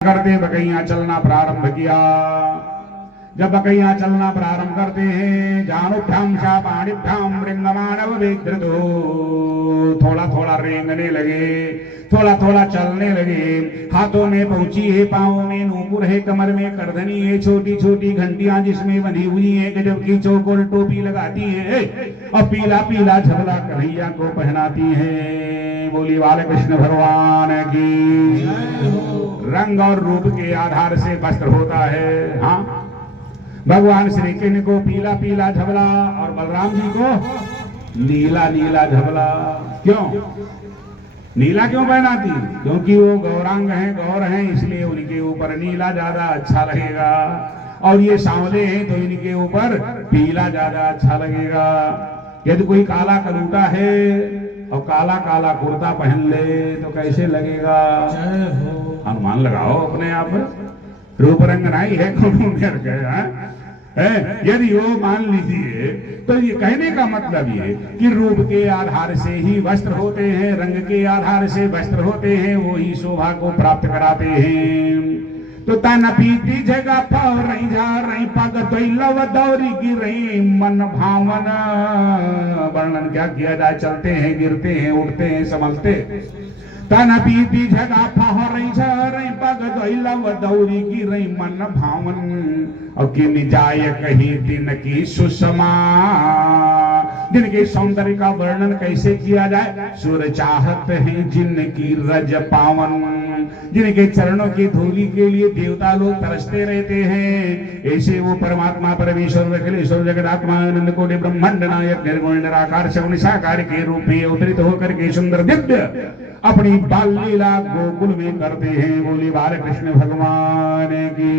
करते बकैया चलना प्रारंभ किया। जब बकैया चलना प्रारंभ करते हैं, जानुभ्याम शापाणिभ्याम रिंगमानव विधृतो, थोड़ा थोड़ा रेंगने लगे, थोड़ा थोड़ा चलने लगे। हाथों में पहुंची है, पांवों में नूपुर है, कमर में करधनी है, छोटी छोटी घंटियां जिसमें बंधी हुई है, गजब की चौकोर टोपी लगाती है और पीला पीला झबला कन्हैया को पहनाती है। बोली बालकृष्ण भगवान की। रंग और रूप के आधार से वस्त्र होता है। हाँ, भगवान श्री कृष्ण को पीला पीला झबला और बलराम जी को नीला नीला झबला। क्यों नीला क्यों पहनाती? क्योंकि वो गौरांग हैं, गौर हैं, इसलिए उनके ऊपर नीला ज्यादा अच्छा लगेगा। और ये सांवले हैं तो इनके ऊपर पीला ज्यादा अच्छा लगेगा। यदि कोई काला कलूटा है और काला काला कुर्ता पहन ले तो कैसे लगेगा? अनुमान लगाओ अपने आप। रूप रंग नहीं है यदि वो मान लीजिए, तो ये कहने का मतलब ये कि रूप के आधार से ही वस्त्र होते हैं, रंग के आधार से वस्त्र होते हैं, वो ही शोभा को प्राप्त कराते हैं। तो तन पीती जगह पाव रही जा रही पग लव दौरी गिर रही मन भावन। वर्णन क्या किया जाए, चलते हैं, गिरते हैं, उठते हैं, संभलते। तन पीती जगह पाव रही जा रही पग लव दौरी गिर रही मन भावन। और किन जाय कहीं दिन की सुषमा, जिनके सौंदर्य का वर्णन कैसे किया जाए? सुर चाहत हैं जिनकी रज पावन, जिनके चरणों की धूलि के लिए देवता लोग तरसते रहते हैं, ऐसे वो परमात्मा परमेश्वर अखिलेश्वर जगदात्मा आनंद कोटि ब्रह्मांड नायक निर्गुण निराकार सगुण साकार के रूप में अवतरित होकर के सुंदर दिव्य अपनी बाल लीला गोकुल में करते हैं। बोली बालकृष्ण भगवान की।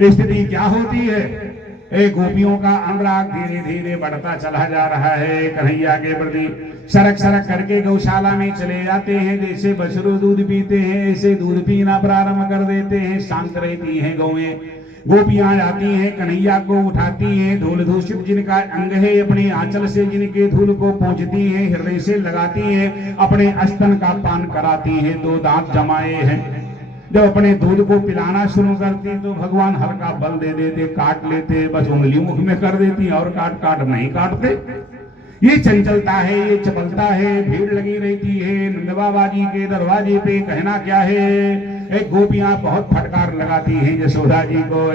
स्थिति क्या होती है? एक गोपियों का अनुराग धीरे धीरे बढ़ता चला जा रहा है कन्हैया के प्रति। सरक सरक करके गौशाला में चले जाते हैं। जैसे बछरू दूध पीते हैं ऐसे दूध पीना प्रारंभ कर देते हैं। शांत रहती हैं गौएं। गोपियां जाती हैं, कन्हैया को उठाती हैं, धूल दूषित जिनका अंग है अपने आंचल से जिनके धूल को पहुंचती हैं, हृदय से लगाती हैं, अपने स्तन का पान कराती हैं। दो दांत जमाए हैं। जब अपने दूध को पिलाना शुरू करती तो भगवान हल्का बल दे देते, काट लेते, बस उंगली मुख में कर देती और काट काट नहीं काटते। ये चंचलता है, ये चपलता है। भीड़ लगी रहती है नंद बाबा जी के दरवाजे पे। कहना क्या है, एक गोपियां बहुत फटकार लगाती हैं यशोदा जी को,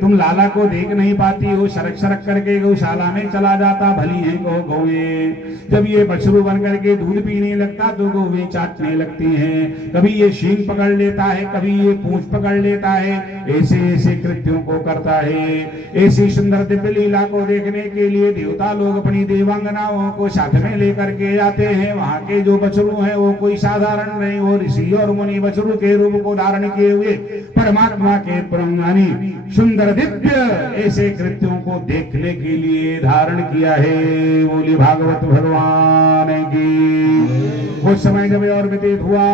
तुम लाला को देख नहीं पाती हो? सरक सरक करके गौशाला में चला जाता, भली है को गौएं। जब ये बछरू बन करके दूध पीने लगता तो गौएं चाटने लगती हैं। कभी ये शींग पकड़ लेता है, कभी ये पूंछ पकड़ लेता है। ऐसे ऐसे कृत्यों को करता है। ऐसी सुंदर दिव्य लीला को देखने के लिए देवता लोग अपनी देवांगनाओं को साथ में लेकर के आते हैं। वहां के जो बछरू हैं वो कोई साधारण नहीं, वो ऋषि और मुनि बछरू के रूप को धारण किए हुए परमात्मा के ब्रह्मानी सुंदर दिव्य ऐसे कृत्यों को देखने के लिए धारण किया है। बोली भागवत भगवान की। कुछ समय जब और व्यतीत हुआ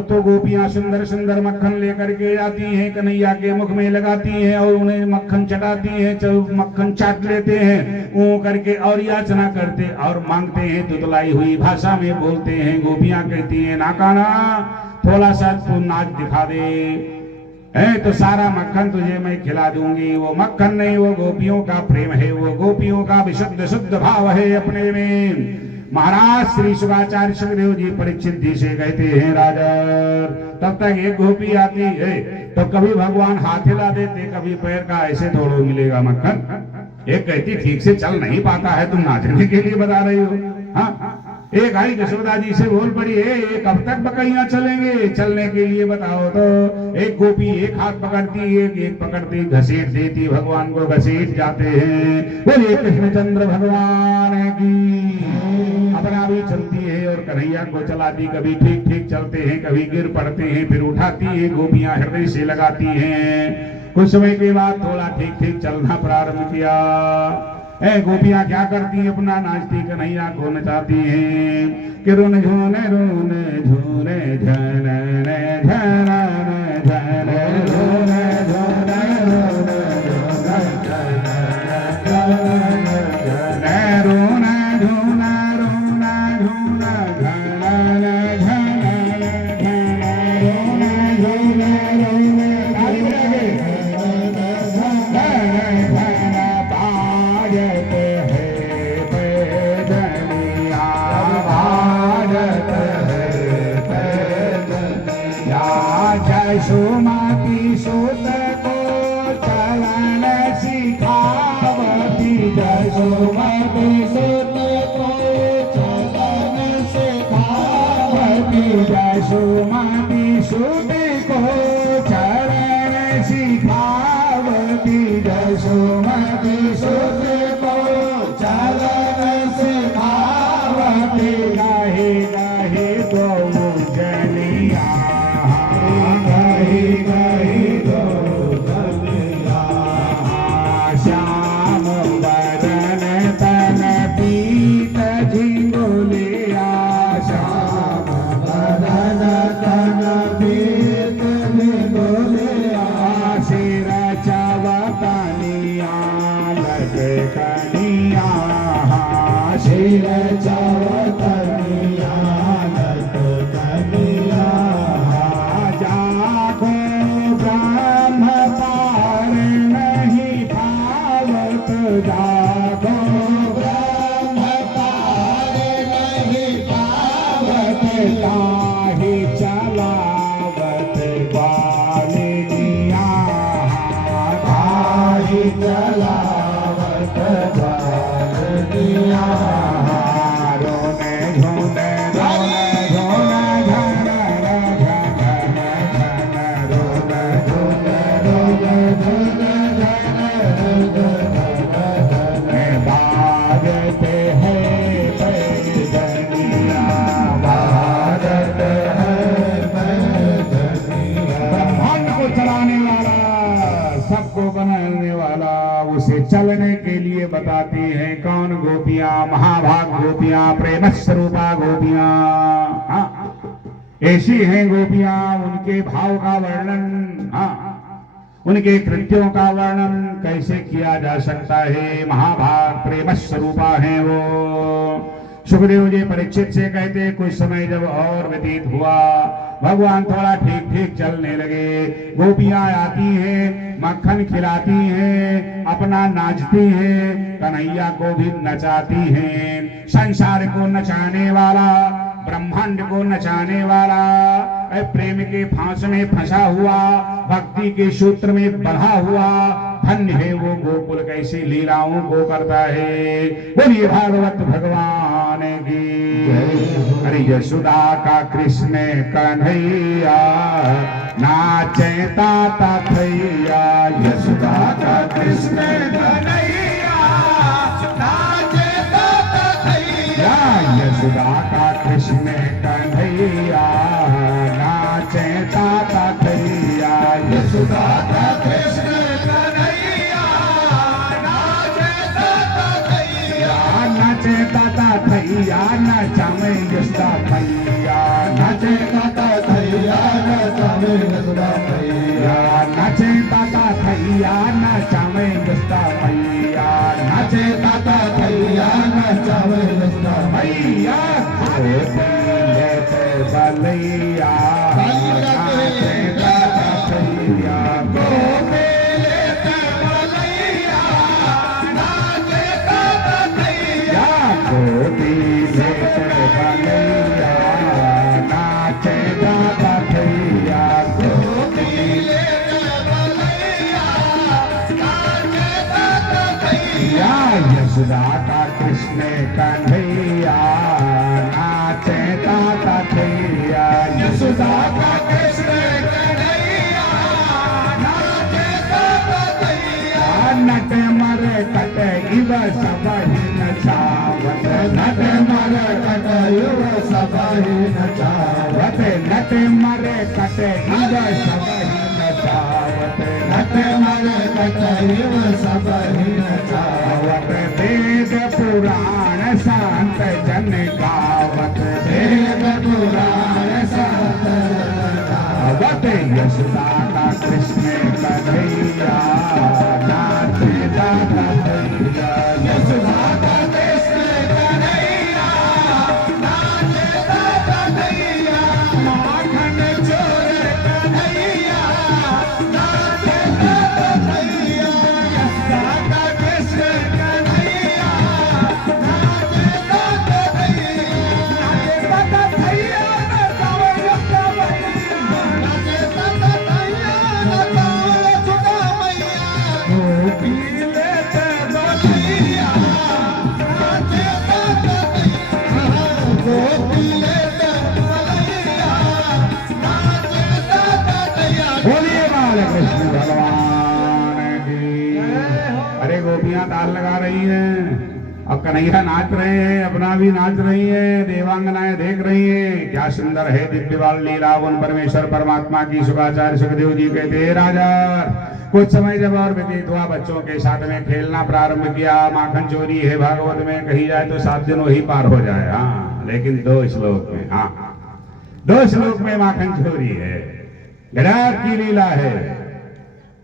तो गोपियां सुंदर सुंदर मक्खन लेकर के आती हैं, कन्हैया के मुख में लगाती हैं और उन्हें मक्खन चटाती हैं। मक्खन चाट लेते हैं वो करके और याचना करते और मांगते हैं। तुतलाई हुई भाषा में बोलते हैं। गोपियां कहती हैं, नाकाना थोड़ा सा तू नाच दिखा दे तो सारा मक्खन तुझे मैं खिला दूंगी। वो मक्खन नहीं, वो गोपियों का प्रेम है, वो गोपियों का विशुद्ध शुद्ध भाव है अपने में। महाराज श्री शुभाचार्य सुखदेव जी परीक्षित जी से कहते हैं, राजा तब तक एक गोपी आती है तो कभी भगवान हाथ हिला देते, कभी पैर का ऐसे थोड़ो मिलेगा मक्खन। एक कहती ठीक से चल नहीं पाता है, तुम नाचने के लिए बता रही हो? हाँ, एक आई यशोदा जी से बोल पड़ी है, कब तक बकैया चलेंगे, चलने के लिए बताओ। तो एक गोपी एक हाथ पकड़ती, एक पकड़ती, घसीट देती, भगवान को घसीट जाते हैं। बोलिए कृष्णचंद्र भगवान की। अपना भी चलती है और कन्हैया को चलाती। कभी ठीक ठीक चलते हैं, कभी गिर पड़ते हैं, फिर उठाती है। गोपियां हृदय से लगाती हैं। कुछ समय के बाद थोड़ा ठीक ठीक चलना प्रारंभ किया। गोपियां क्या करती, अपना नाचती, कन्हैया को नचाती हैं कि रुन झूने झूने झूने झने झने झने झूने झूने झूने झूना झूना झूना झने झने झने यशोमती सुत को चलन सिखावती, यशोमती सुत को चलन सिखावती, यशोमती सुत को चलन सिखावती, यशोमती सुत को चलन सिखावती। गाहे गाहे दो जनिया, गाहे गाहे दो जनिया, श्याम बरन तन पीत झिंगुलिया, श्याम बरन तन पीत झिंगुलिया, सिर चवतनिया लटकनिया, सिर चवतनिया लटकनिया, जागो ब्रह्म पार नहीं पावत, जागो ब्रह्म पार नहीं पावत, ताहि चलावत बालिनिया, ताहि चलावत बालिनिया, रोने झूने रोने झूने झन झन झन, रोने झूने रोने झूने झन झन, बाजते हैं पैजनिया, बाजते हैं पैजनिया। ब्रह्मांड को चलाने वाला, सबको बनाने वाला, उसे चलने के लिए बताती हैं कौन गोपियां, महाभाग गोपियां, प्रेम स्वरूपा गोपियां। हाँ, ऐसी हैं गोपियां, उनके भाव का वर्णन, हाँ, उनके कृत्यों का वर्णन कैसे किया जा सकता है। महाभाग प्रेम स्वरूपा हैं वो। सुखदेव जी परीक्षित से कहते, कुछ समय जब और व्यतीत हुआ, भगवान थोड़ा ठीक ठीक चलने लगे, गोपियां आती हैं, मक्खन खिलाती हैं, अपना नाचती हैं, कन्हैया को भी नचाती हैं। संसार को नचाने वाला, ब्रह्मांड को नचाने वाला, प्रेम के फांस में फंसा हुआ, भक्ति के सूत्र में बंधा हुआ, धन्य है वो गोकुल कैसी लीलाओं को करता है। बोलिए भागवत भगवान की। अरे यशोदा का कृष्ण कन्हैया, नाचे ताता थैया, यशोदा का कृष्ण कन्हैया, नाचे ताता थैया, यशोदा का कृष्ण कन्हैया, नाचे ताता थैया, यशोदा का कृष्ण कन्हैया, नाचे ताता थैया, नाचे ताता थैया, नचावे यशोदा मैया, नाचे ताता थैया, नचावे यशोदा मैया, नाचे ताता थैया, नचावे यशोदा मैया, नाचे ताता थैया, नचावे यशोदा मैया, बलैया, नाचे ताता थैया, गोपेले बलैया, नाचे ताता थैया, गोपेले बलैया, नाचे ताता थैया, गोपेले बलैया, नाचे ताता थैया, यशोदा का कृष्ण कन्हैया, नाचे ताता थैया, यशोदा का कृष्ण कन्हैया, नाचे ताता थैया, नट मर कट इव सबहि नचावत, नट मर कट इव सबहि नचावत, नट मर कट इव सबहि नचावत, नट मर कट इव सबहि नचावत, वेद पुराण संत जन गावत, वेद पुराण संत गावत, यशोदा का कृष्ण कन्हैया, नाचे ताता थैया, यशोदा का कृष्ण कन्हैया, नाचे ताता थैया, माखन चोर कन्हैया, नाचे ताता थैया, यशोदा का कृष्ण कन्हैया, नाचे ताता थैया, नाचे ताता थैया, नचावे यशोदा मैया, नाचे ताता गोपियां ताल लगा रही हैं और कन्हैया नाच रहे हैं, अपना भी नाच रही है, देवांगनाएं देख रही हैं। क्या सुंदर है दिव्य बाल लीला उन परमेश्वर परमात्मा की। शुकाचार्य सुखदेव जी कहते हैं राजा कुछ समय जब और व्यतीत हुआ, बच्चों के साथ में खेलना प्रारंभ किया। माखन चोरी है भागवत में कही जाए तो 7 दिन वही पार हो जाए। हाँ, लेकिन 2 श्लोक में, हाँ 2 श्लोक में माखन चोरी है, गजब की लीला है।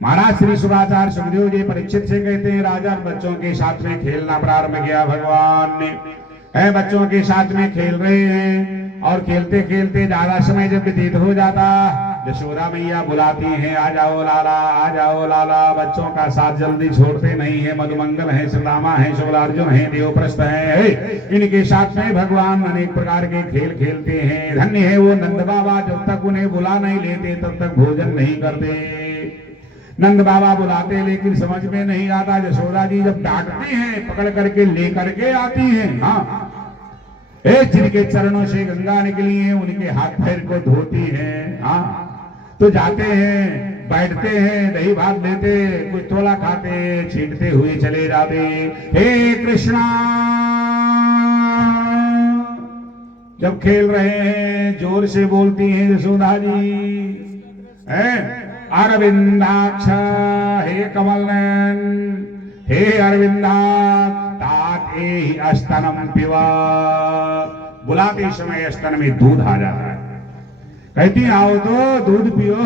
महाराज श्री शुकाचार्य सुखदेव जी परीक्षित से कहते हैं राजा बच्चों के साथ में खेलना प्रारंभ किया भगवान ने। है बच्चों के साथ में खेल रहे हैं और खेलते खेलते ज्यादा समय जब व्यतीत हो जाता, यशोदा मैया बुलाती हैं आ जाओ लाला, आ जाओ लाला। बच्चों का साथ जल्दी छोड़ते नहीं है। मधुमंगल है, सुदामा है, शुक्लार्जुन है, देवप्रस्थ है, इनके साथ में भगवान अनेक प्रकार के खेल खेलते हैं। धन्य है वो नंद बाबा, जब तक उन्हें बुला नहीं लेते तब तक भोजन नहीं करते। नंद बाबा बुलाते लेकिन समझ में नहीं आता। यशोदा जी जब डांटती हैं पकड़ करके लेकर के आती हैं। हाँ, जिनके चरणों से गंगा निकली है उनके हाथ पैर को धोती है। हाँ, तो जाते हैं, बैठते हैं, दही भात लेते, कुछ तोला खाते, छींटते हुए चले जाते। हे कृष्णा, जब खेल रहे हैं जोर से बोलती हैं यशोदा जी, अरविंदाक्ष हे कमल नयन, हे अरविंदाक्ष तात एहि अस्तनम पिवा। बुलाते समय स्तन में दूध आ जाता है। कहती आओ तो दूध पियो,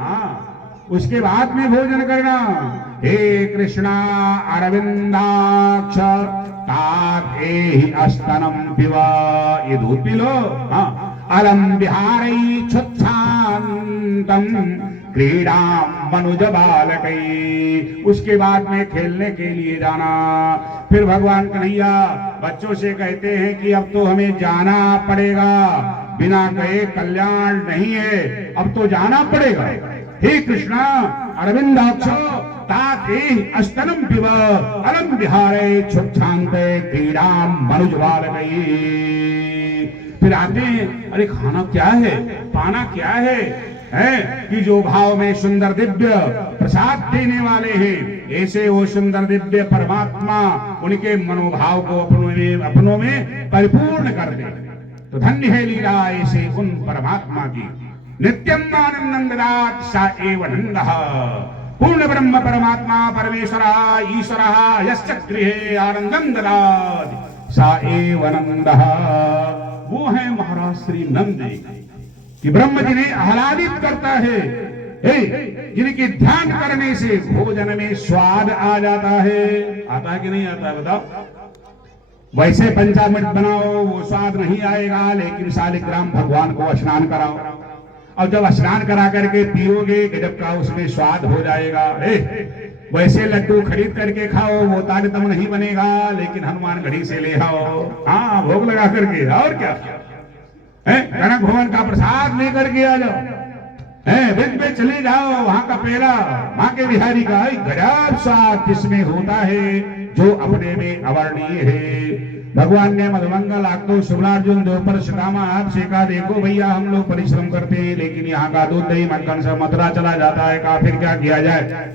हाँ उसके बाद में भोजन करना। हे कृष्णा अरविंदाक्ष तात एहि अस्तनम पिवा, ये दूध पी लो। हाँ, अलम बिहारी छुच्छांतम क्रीड़ा मनुज बालकई। उसके बाद में खेलने के लिए जाना। फिर भगवान कन्हैया बच्चों से कहते हैं कि अब तो हमें जाना पड़ेगा, बिना गए कल्याण नहीं है, अब तो जाना पड़ेगा। हे कृष्णा अरविंदाक्ष तात एहि अस्तनम पिबा अलम विहारे क्षुच्छान्ते क्रीड़ा मनुज बालकई। फिर आते हैं, अरे खाना क्या है, पाना क्या है कि जो भाव में सुंदर दिव्य प्रसाद देने वाले हैं, ऐसे वो सुंदर दिव्य परमात्मा उनके मनोभाव को अपनों में परिपूर्ण कर दे। तो धन्य है लीला ऐसे उन परमात्मा की। नित्यम आनंददात सा एव नंदः, पूर्ण ब्रह्म परमात्मा परमेश्वर ईश्वर यस्य गृहे आनंदं ददाति सा एव नंदः। वो है महाराज श्री नंद कि ब्रह्म जिन्हें आह्लादित करता है, जिनके ध्यान करने से भोजन में स्वाद आ जाता है। आता है कि नहीं आता है बताओ? वैसे पंचामृत बनाओ वो स्वाद नहीं आएगा, लेकिन शालिग्राम भगवान को स्नान कराओ और जब स्नान करा करके पियोगे गजब का उसमें स्वाद हो जाएगा। वैसे लड्डू खरीद करके खाओ वो ताजतम नहीं बनेगा, लेकिन हनुमान गढ़ी से ले आओ, हाँ भोग लगा करके, और क्या कनक भवन का प्रसाद लेकर के आ जाओ। बिंद पे चले जाओ, वहां का पेड़ा, वहां के बिहारी का गजब स्वाद जिसमें होता है जो अपने में अवर्णीय है। भगवान ने मधुमंगल आक्तो शुक्लार्जुन द्रौपद सुदामा आपसे कहा देखो भैया हम लोग परिश्रम करते हैं, लेकिन यहाँ का दूध दही मक्खन सब मथुरा चला जाता है। कहा फिर क्या किया जाए?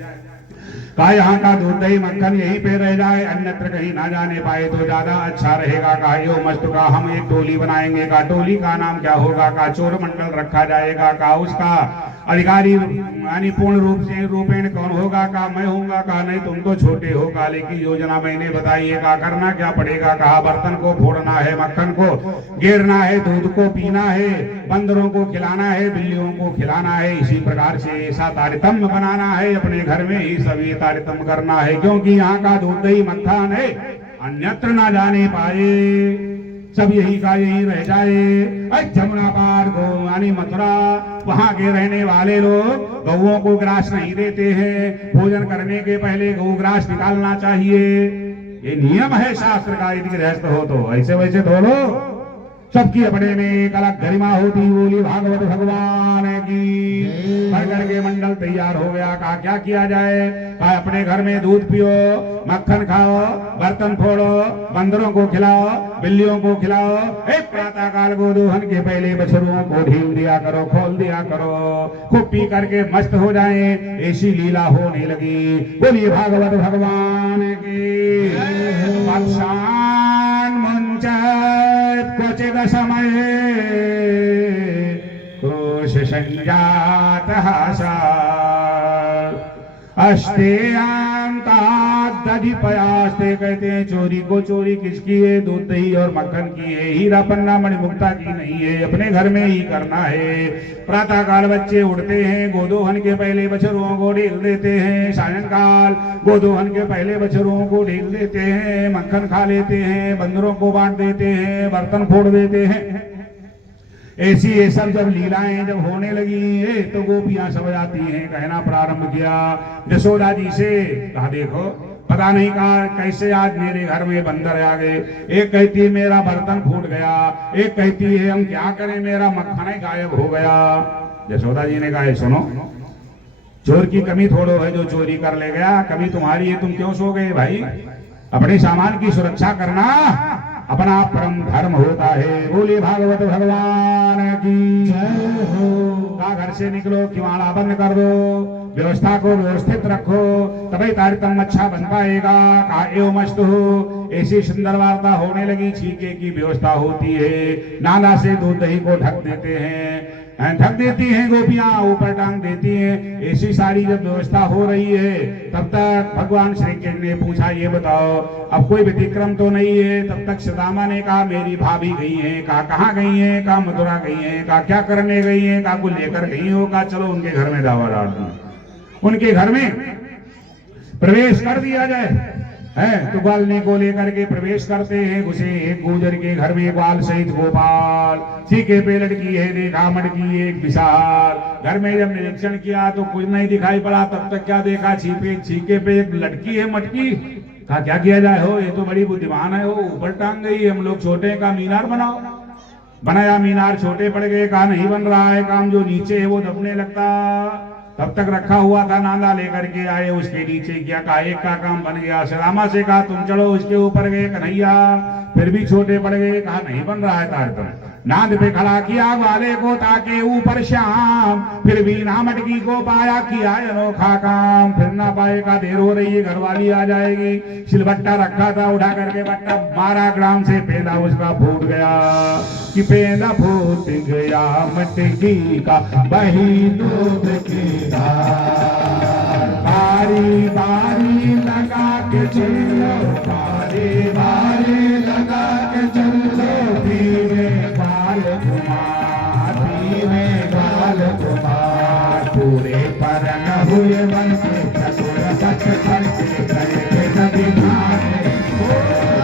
कहा यहाँ का दूध दही मक्खन यहीं पे रह जाए, अन्यत्र कहीं ना जाने पाए तो ज्यादा अच्छा रहेगा। कहा यो मस्त, का हम एक टोली बनाएंगे। का टोली का नाम क्या होगा? का चोर मंडल रखा जाएगा। का उसका अधिकारी यानी पूर्ण रूप से रूपेण कौन होगा? का मैं होऊंगा। का नहीं तुम तो छोटे हो। का लेकिन योजना मैंने बताई है। का करना क्या पड़ेगा? कहा बर्तन को फोड़ना है, मक्खन को गिरना है, दूध को पीना है, बंदरों को खिलाना है, बिल्लियों को खिलाना है। इसी प्रकार से ऐसा तारतम्य बनाना है, अपने घर में ही सभी तारतम्य करना है, क्योंकि यहाँ का दूध दही मक्खन है अन्यत्र ना जाने पाए, सब यही का यही रह जाए। जमुना पार गो यानी मथुरा, वहां के रहने वाले लोग गौओं को ग्रास नहीं देते हैं। भोजन करने के पहले गौ ग्रास निकालना चाहिए, ये नियम है शास्त्र का। यदि गृहस्थ हो तो ऐसे वैसे धो लो। सबकी अपने में एक अलग गरिमा होती। बोली भागवत भगवान की। भर करके मंडल तैयार हो गया। कहा क्या किया जाए? कहा अपने घर में दूध पियो, मक्खन खाओ, बर्तन फोड़ो, बंदरों को खिलाओ, बिल्लियों को खिलाओ। एक प्रातः काल गोदोहन के पहले बछरुओं को ढील दिया करो, खोल दिया करो, खूब पी करके मस्त हो जाए। ऐसी लीला होने लगी। बोलिए भागवत भगवान की। वत्सान मुञ्चत् क्वचिद समये क्रोश संजातः सा अष्टेयांतादधिपयास्ते। कहते हैं चोरी को चोरी किसकी है? दूध दही और मक्खन की है, हीरा पन्ना मणिमुक्ता की नहीं है, अपने घर में ही करना है। प्रातः काल बच्चे उठते हैं, गोदोहन के पहले बछरुओं को ढील देते हैं, सायंकाल गोदोहन के पहले बछरुओं को ढील देते हैं, मक्खन खा लेते हैं, बंदरों को बांट देते हैं, बर्तन फोड़ देते हैं। ऐसी ये सब जब लीलाएं जब होने लगी तो गोपियां सब जाती हैं, कहना प्रारंभ किया यशोदा जी से, कहा देखो पता नहीं कहा कैसे आज मेरे घर में बंदर आ गए। एक कहती है मेरा बर्तन फूट गया, एक कहती है हम क्या करें मेरा मक्खन ही गायब हो गया। यशोदा जी ने कहा सुनो, चोर की कमी थोड़ो है जो चोरी कर ले गया, कमी तुम्हारी है, तुम क्यों सो गए भाई? अपने सामान की सुरक्षा करना अपना परम धर्म होता है। बोले भागवत भगवान की जय हो। का घर से निकलो, किवाड़ा बंद कर दो, व्यवस्था को व्यवस्थित रखो, तभी तारतम्य अच्छा बन पाएगा। का एवं मस्त हो। ऐसी सुंदर वार्ता होने लगी, छीके की व्यवस्था होती है, नाला से दूध दही को ढक देते हैं, ढक देती हैं गोपियां, ऊपर टांग देती हैं। ऐसी सारी जब व्यवस्था हो रही है तब तक भगवान श्री कृष्ण ने पूछा ये बताओ अब कोई व्यतिक्रम तो नहीं है? तब तक सुदामा ने कहा मेरी भाभी गई हैं। कहा कहाँ गई हैं? कहा मथुरा गई हैं। कहा क्या करने गई हैं? कहा को लेकर गई हो। कहा चलो उनके घर में दावा डाल दूं, उनके घर में प्रवेश कर दिया जाए। है तो ग्वालनी को लेकर के प्रवेश करते हैं, घुसे एक गुजर के घर में ग्वाल सहित गोपाल, सीके पे लड़की है, देखा मटकी एक विशाल। घर में जब निरीक्षण किया तो कुछ नहीं दिखाई पड़ा, तब तक क्या देखा? छीके पे एक लड़की है मटकी। कहा क्या किया जाए हो, ये तो बड़ी बुद्धिमान है, हो ऊपर टांग गई, हम लोग छोटे का मीनार बनाओ। बनाया मीनार, छोटे पड़ गए। कहा नहीं बन रहा है काम, जो नीचे है वो दबने लगता। तब तक रखा हुआ था, नांदा लेकर के आए, उसके नीचे किया। कहा एक का काम बन गया। सुदामा से कहा तुम चलो उसके ऊपर गए, कन्हैया फिर भी छोटे पड़ गए। कहा नहीं बन रहा है तारतम। नाद पे खड़ा किया वाले को ताके ऊपर श्याम, फिर भी ना मटकी को पाया, किया अनोखा काम। फिर ना पाएगा, देर हो रही है, घरवाली आ जाएगी। सिलबट्टा रखा था, उठा करके बट्टा मारा, ग्राम से पेंदा उसका फूट गया। कि पेंदा फूट गया मटकी का, बही दूध की धार। बारी बारी लगा के चलो, बारी बारी लगा के चलो, धीरे बाल कुमार, धीरे बाल कुमार। पूरे पर न हुए मन के चतुर बच करके गए थे नदी नारे।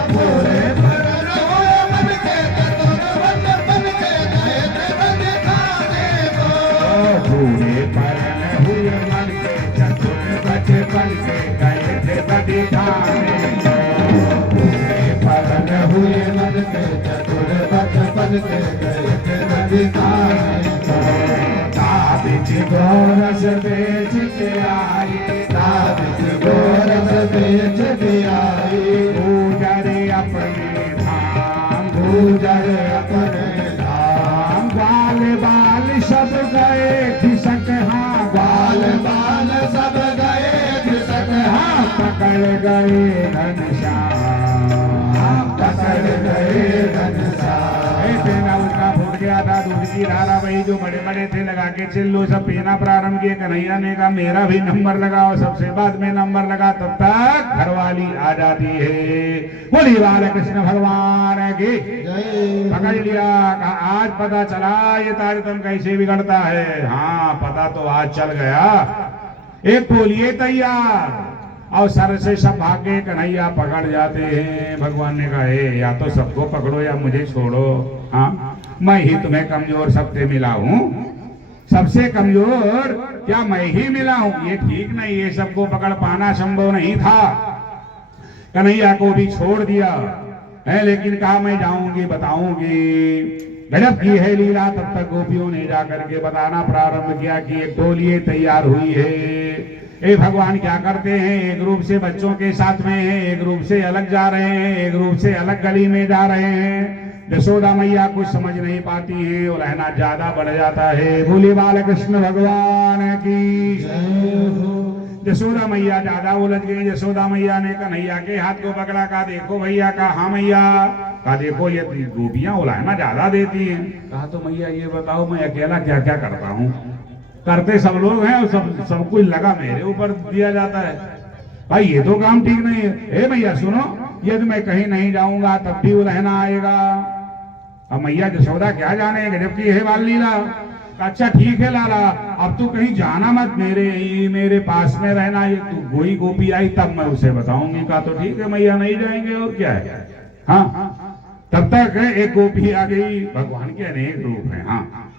पूरे पर न हुए मन के चतुर बच करके गए थे नदी नारे। पूरे पर न हुए मन के चतुर बच करके गए थे नदी नारे। पूरे पर न हुए मन के चतुर बचपन के गए थे नदी नारे। ताबिज गोरस बेच के आई, ताबिज गोरस बेच के आई। गुजरे अपने धाम, गुजरे अपने धाम। बाल बाल सब गए खिसक, हाँ बाल बाल सब गए खिसक, हाँ पकड़ गए घनश्याम, पकड़ गए घनश्याम। पेना उसका फूट गया था, दूध की धारा वही जो बड़े बड़े थे लगा के चिल्लो सब पीना प्रारंभ किए। कन्हैया ने कहा मेरा भी नंबर लगाओ, सबसे बाद में नंबर लगा। तब तक घरवाली आ जाती है। बोली बाल कृष्ण भगवान की पकड़ लिया। कहा आज पता चला ये तारतम कैसे बिगड़ता है। हाँ पता तो आज चल गया। एक टोलिए तैयार और सर से सब भागे, कन्हैया पकड़ जाते हैं। भगवान ने कहा या तो सबको पकड़ो या मुझे छोड़ो। हाँ मैं ही तुम्हें कमजोर सबसे मिला हूं, सबसे कमजोर क्या मैं ही मिला हूं? ये ठीक नहीं, ये सबको पकड़ पाना संभव नहीं था। कन्हैया को भी छोड़ दिया है, लेकिन कहा मैं जाऊंगी बताऊंगी। गजब की है लीला। तब तक गोपियों ने जाकर के बताना प्रारंभ किया कि एक टोली तैयार हुई है। ये भगवान क्या करते हैं, एक रूप से बच्चों के साथ में है, एक रूप से अलग जा रहे हैं, एक रूप से अलग गली में जा रहे हैं। यशोदा मैया कुछ समझ नहीं पाती है और रहना ज्यादा बढ़ जाता है। बोले बाल कृष्ण भगवान की। यशोदा मैया ज्यादा उलझ गई। यशोदा मैया ने कन्हैया के हाथ को पकड़ा, कहा देखो भैया, कहा हाँ मैया, कहा देखो ये गोपियां उलाहना ज्यादा देती हैं। कहा तो मैया ये बताओ मैं अकेला क्या क्या करता हूँ, करते सब लोग हैं और सब कुछ लगा मेरे ऊपर दिया जाता है, भाई ये तो काम ठीक नहीं है। मैया सुनो, यदि मैं कहीं नहीं जाऊंगा तब भी उलहना आएगा। अब मैया यशोदा क्या जाने गजब की है बाल लीला। अच्छा ठीक है लाला, अब तू कहीं जाना मत, मेरे पास में रहना, ये तू कोई गोपी आई तब मैं उसे बताऊंगी। कहा तो ठीक है मैया, नहीं जाएंगे और क्या है। हाँ तब तक एक गोपी आ गई। भगवान के अनेक रूप हैं, हाँ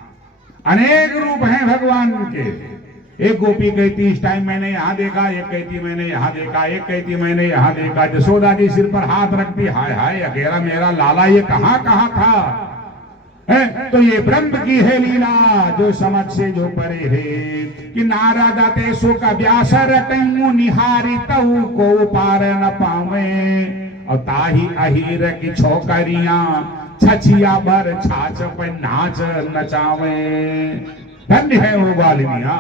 अनेक रूप हैं भगवान के। एक गोपी कहती इस टाइम मैंने यहाँ देखा, एक कहती मैंने यहाँ देखा, एक कहती मैंने यहाँ देखा। यशोदा जी सिर पर हाथ रखती, हाय हाय अकेला मेरा लाला ये कहाँ कहाँ था है? तो ये ब्रह्म की है लीला जो समझ से जो परे है, कि नारद आते सो का व्यास रटू निहारी तऊ को पार न पावे, और ताही अहीर की छोकरियां छछिया भर छाछ पे नाच नचावे। धन्य है वो बालिनियां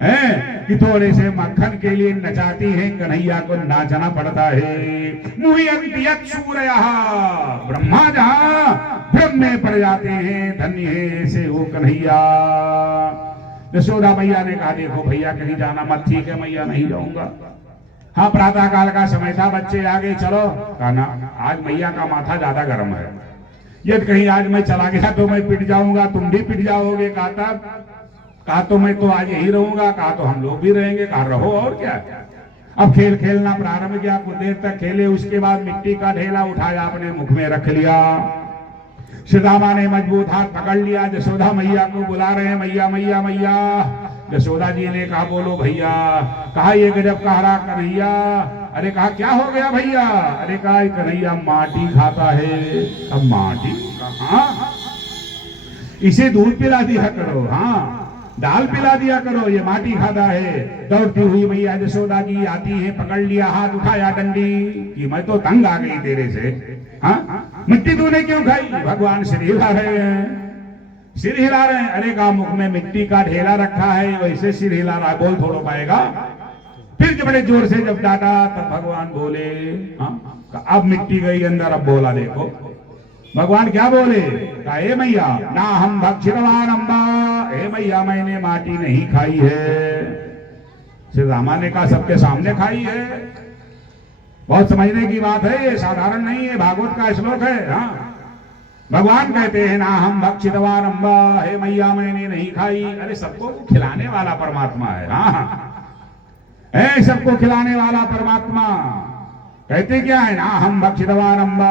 है कि थोड़े से मक्खन के लिए नचाती है, कन्हैया को नाचना पड़ता है। मुह्यंतियत सूरया, ब्रह्मा जहां ब्रह्म में पड़ जाते हैं, धन्य है से वो कन्हैया। यशोदा मैया ने कहा देखो भैया कहीं जाना मत। ठीक है मैया नहीं जाऊंगा। हाँ प्रातः काल का समय था, बच्चे आ गए, चलो। कहा ना आज मैया का माथा ज्यादा गर्म है, यदि कहीं आज मैं चला गया तो मैं पिट जाऊंगा, तुम भी पिट जाओगे। कहा तब, कहा तो मैं तो आज यही रहूंगा। कहा तो हम लोग भी रहेंगे। कहा रहो और क्या। अब खेल खेलना प्रारंभ किया, कुछ देर तक खेले, उसके बाद मिट्टी का ढेला उठाया अपने मुख में रख लिया। सुदामा ने मजबूत हाथ पकड़ लिया, यशोदा मैया को बुला रहे हैं, मैया मैया मैया। यशोदा जी ने कहा बोलो भैया। कहा ये गजब कह रहा कन्हैया। अरे कहा क्या हो गया भैया। अरे कहा कन्हैया माटी खाता है। अब माटी कहाँ, इसे दूध पिला दिया करो, हाँ दाल पिला दिया करो, ये माटी खाता है। दौड़ती हुई मैया यशोदा जी आती है, पकड़ लिया हाथ, उठाया डंडी कि मैं तो तंग आ गई तेरे से। हाँ मिट्टी तूने क्यों खाई। भगवान सिर हिला रहे हैं, सिर हिला रहे हैं। अरे का मुख में मिट्टी का ढेला रखा है, वैसे सिर हिला रहा, बोल थोड़ा पाएगा। फिर बड़े जोर से जब डांटा तब भगवान बोले, हाँ अब मिट्टी गई अंदर, अब बोला देखो भगवान क्या बोले। कहा ए मैया ना हम भक्षितवान अम्बा, ए मैया मैंने माटी नहीं खाई है। श्री रामा ने कहा सबके सामने खाई है। बहुत समझने की बात है, ये साधारण नहीं है, भागवत का श्लोक है। हाँ भगवान कहते हैं ना हम भक्षितवान अम्बा, हे मैया मैंने नहीं खाई। अरे सबको खिलाने वाला परमात्मा है, हाँ है सबको खिलाने वाला परमात्मा। कहते क्या है ना हम भक्षितवान अम्बा।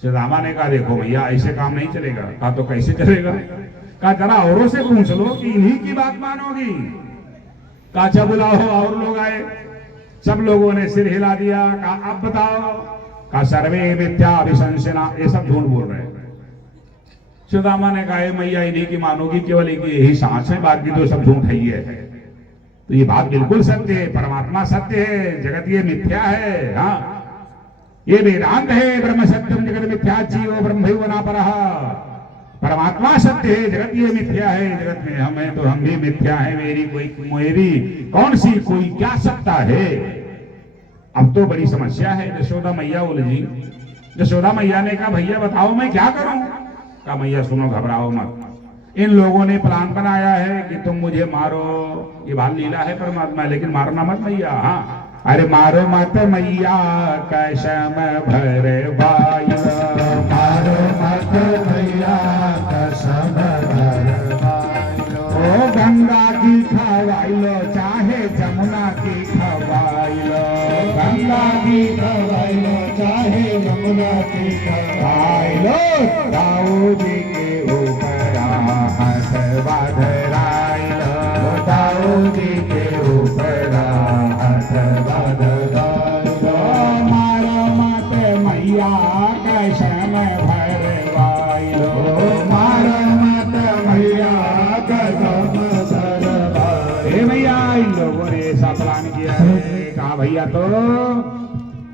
श्री रामा ने कहा देखो भैया ऐसे काम नहीं चलेगा। कहा तो कैसे चलेगा। कहा जरा औरों से पूछ लो कि इन्हीं की बात मानोगी। कहा अच्छा बुलाओ, और लोग आए, सब लोगों ने सिर हिला दिया। कहा अब बताओ। कहा सर्वे मिथ्या अभिशंसना, ये सब झूठ बोल रहे हैं। श्री रामा ने कहा मैया इन्हीं की मानोगी, केवल एक यही सांस है, बाकी तो सब झूठ ही है। तो ये बात बिल्कुल सत्य है, परमात्मा सत्य है, जगत ये मिथ्या है। हाँ ये वेदांत है, ब्रह्म सत्यम जगत मिथ्या जीवो ब्रह्मैव नापरः। परमात्मा सत्य है, जगत ये मिथ्या है, जगत में हमें तो हम भी मिथ्या है। मेरी कौन सी कोई क्या सत्ता है। अब तो बड़ी समस्या है। यशोदा मैया उलझी। यशोदा मैया ने कहा भैया बताओ मैं क्या करूं। कहा मैया सुनो घबराओ मत, इन लोगों ने प्लान बनाया है कि तुम मुझे मारो। ये बाल लीला है परमात्मा, लेकिन मारना मत मैया। हाँ अरे मारो मत मैया कसम भर बाइलो, मारो मत मैया कसम भर बाइलो। ओ गंगा की खवाइलो चाहे जमुना की खवाइलो, गंगा की खवाइलो चाहे यमुना की खवाइलो। दाऊ जी के ऊपर हाथ बधराइलो, दाऊ जी के ऊपर हाथ बधराइलो। मारो मत मैया कसम भरवाइलो, मारो मत मैया कसम भरवाइलो। भैया इन लोगों ने ऐसा प्लान किया है। कहा भैया तो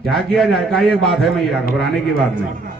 क्या किया जाए। का एक बात है मैया, घबराने की बात नहीं।